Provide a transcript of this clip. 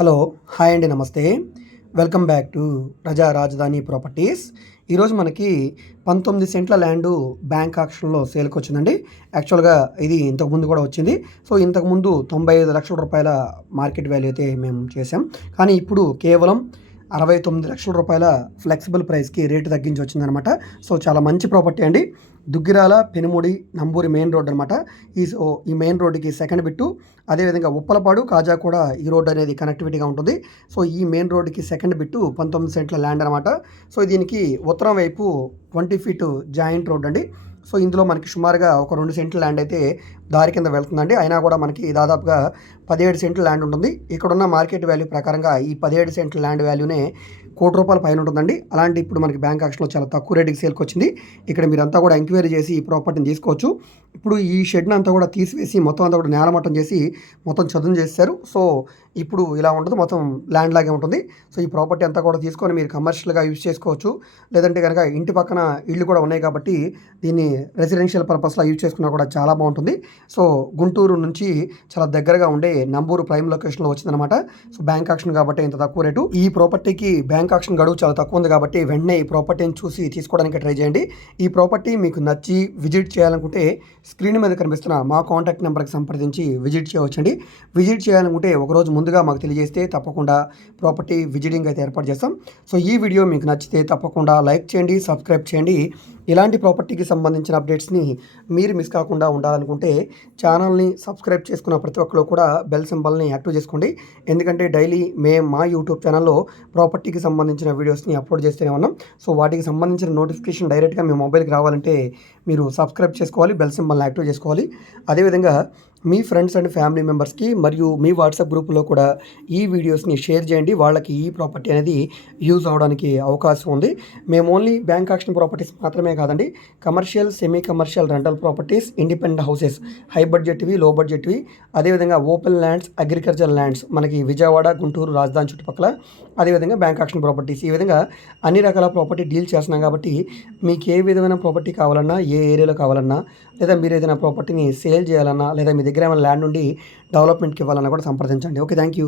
Hello, hi అండి, నమస్తే. Welcome back to ప్రజా రాజధాని ప్రాపర్టీస్. ఈరోజు మనకి 19 సెంట్ల ల్యాండు బ్యాంక్ ఆక్షన్లో సేల్కి వచ్చిందండి. యాక్చువల్గా ఇది ఇంతకుముందు కూడా వచ్చింది. సో ఇంతకుముందు 95 లక్షల రూపాయల మార్కెట్ వాల్యూ అయితే మేము చేసాం. కానీ ఇప్పుడు కేవలం 69 లక్షల రూపాయల ఫ్లెక్సిబుల్ ప్రైస్కి రేటు తగ్గించి వచ్చిందనమాట. సో చాలా మంచి ప్రాపర్టీ అండి. దుగ్గిరాల, పెనుముడి, నంబూరి మెయిన్ రోడ్ అనమాట. ఈ మెయిన్ రోడ్డుకి సెకండ్ బిట్టు, అదేవిధంగా ఉప్పలపాడు, కాజా కూడా ఈ రోడ్డు అనేది కనెక్టివిటీగా ఉంటుంది. సో ఈ మెయిన్ రోడ్డుకి సెకండ్ బిట్టు 19 సెంట్ల ల్యాండ్ అనమాట. సో దీనికి ఉత్తరం వైపు 20 ఫీటు జాయింట్ రోడ్ అండి. సో ఇందులో మనకి సుమారుగా ఒక 2 సెంట్ల ల్యాండ్ అయితే దారి కింద వెళ్తుందండి. అయినా కూడా మనకి దాదాపుగా 17 సెంట్ల ల్యాండ్ ఉంటుంది. ఇక్కడున్న మార్కెట్ వాల్యూ ప్రకారంగా ఈ 17 సెంట్ల ల్యాండ్ వాల్యూనే ₹1,00,00,000 పైన ఉంటుందండి. అలాంటి ఇప్పుడు మనకి బ్యాంక్ ఆక్షన్లో చాలా తక్కువ రేటుకి సేల్కి వచ్చింది. ఇక్కడ మీరంతా కూడా ఎంక్వైరీ చేసి ఈ ప్రాపర్టీని తీసుకోవచ్చు. ఇప్పుడు ఈ షెడ్ని అంతా కూడా తీసివేసి మొత్తం అంతా కూడా నేలమట్టం చేసి మొత్తం చదును చేశారు. సో ఇప్పుడు ఇలా ఉంటుంది, మొత్తం ల్యాండ్ లాగే ఉంటుంది. సో ఈ ప్రాపర్టీ అంతా కూడా తీసుకొని మీరు కమర్షియల్గా యూజ్ చేసుకోవచ్చు. లేదంటే కనుక ఇంటి పక్కన ఇళ్ళు కూడా ఉన్నాయి కాబట్టి దీన్ని రెసిడెన్షియల్ పర్పస్లో యూజ్ చేసుకున్నా కూడా చాలా బాగుంటుంది. సో గుంటూరు నుంచి చాలా దగ్గరగా ఉండే నంబూరు ప్రైమ్ లొకేషన్లో వచ్చిందనమాట. సో బ్యాంక్ ఆక్షన్ కాబట్టి ఇంత తక్కువ రేటు. ఈ ప్రాపర్టీకి బ్యాంక్ ఆక్షన్ గడువు చాలా తక్కువ ఉంది కాబట్టి వెంటనే ఈ ప్రాపర్టీని చూసి తీసుకోవడానికి ట్రై చేయండి. ఈ ప్రాపర్టీ మీకు నచ్చి విజిట్ చేయాలనుకుంటే స్క్రీన్ మీద కనిపిస్తున్న మా కాంటాక్ట్ నెంబర్కి సంప్రదించి విజిట్ చేయవచ్చండి. విజిట్ చేయాలనుకుంటే ఒకరోజు ముందుగా మాకు తెలియజేస్తే తప్పకుండా ప్రాపర్టీ విజిటింగ్ అయితే ఏర్పాటు చేస్తాం. సో ఈ వీడియో మీకు నచ్చితే తప్పకుండా లైక్ చేయండి, సబ్స్క్రైబ్ చేయండి. ఇలాంటి ప్రాపర్టీకి సంబంధించిన అప్డేట్స్ని మీరు మిస్ కాకుండా ఉండాలనుకుంటే ఛానల్ని సబ్స్క్రైబ్ చేసుకున్న ప్రతి ఒక్కరు కూడా బెల్ సింబల్ని యాక్టివ్ చేసుకోండి. ఎందుకంటే డైలీ మేము మా యూట్యూబ్ ఛానల్లో ప్రాపర్టీకి సంబంధించిన వీడియోస్ని అప్లోడ్ చేస్తూనే ఉన్నాం. సో వాటికి సంబంధించిన నోటిఫికేషన్ డైరెక్ట్గా మీ మొబైల్కి రావాలంటే మీరు సబ్స్క్రైబ్ చేసుకోవాలి, బెల్ సింబల్ని యాక్టివ్ చేసుకోవాలి. అదేవిధంగా మీ ఫ్రెండ్స్ అండ్ ఫ్యామిలీ మెంబర్స్కి మరియు మీ వాట్సాప్ గ్రూపులో కూడా ఈ వీడియోస్ని షేర్ చేయండి. వాళ్ళకి ఈ ప్రాపర్టీ అనేది యూజ్ అవడానికి అవకాశం ఉంది. మేము ఓన్లీ బ్యాంక్ ఆక్షన్ ప్రాపర్టీస్ మాత్రమే కాదండి, commercial, semi commercial, rental properties, independent houses, high బడ్జెట్వి, లో బడ్జెట్వి, అదేవిధంగా ఓపెన్ ల్యాండ్స్, అగ్రికల్చర్ ల్యాండ్స్ మనకి విజయవాడ, గుంటూరు, రాజధాని చుట్టుపక్కల, అదేవిధంగా బ్యాంక్ ఆక్షన్ ప్రాపర్టీస్, ఈ విధంగా అన్ని రకాల ప్రాపర్టీ డీల్ చేస్తున్నాం. కాబట్టి మీకు ఏ విధమైన ప్రాపర్టీ కావాలన్నా, ఏ ఏరియాలో కావాలన్నా, లేదా మీరు ఏదైనా ప్రాపర్టీని సేల్ చేయాలన్నా, లేదా మీ దగ్గర ఏమైనా ల్యాండ్ నుండి డెవలప్మెంట్కి ఇవ్వాలన్నా కూడా సంప్రదించండి. Okay, thank you.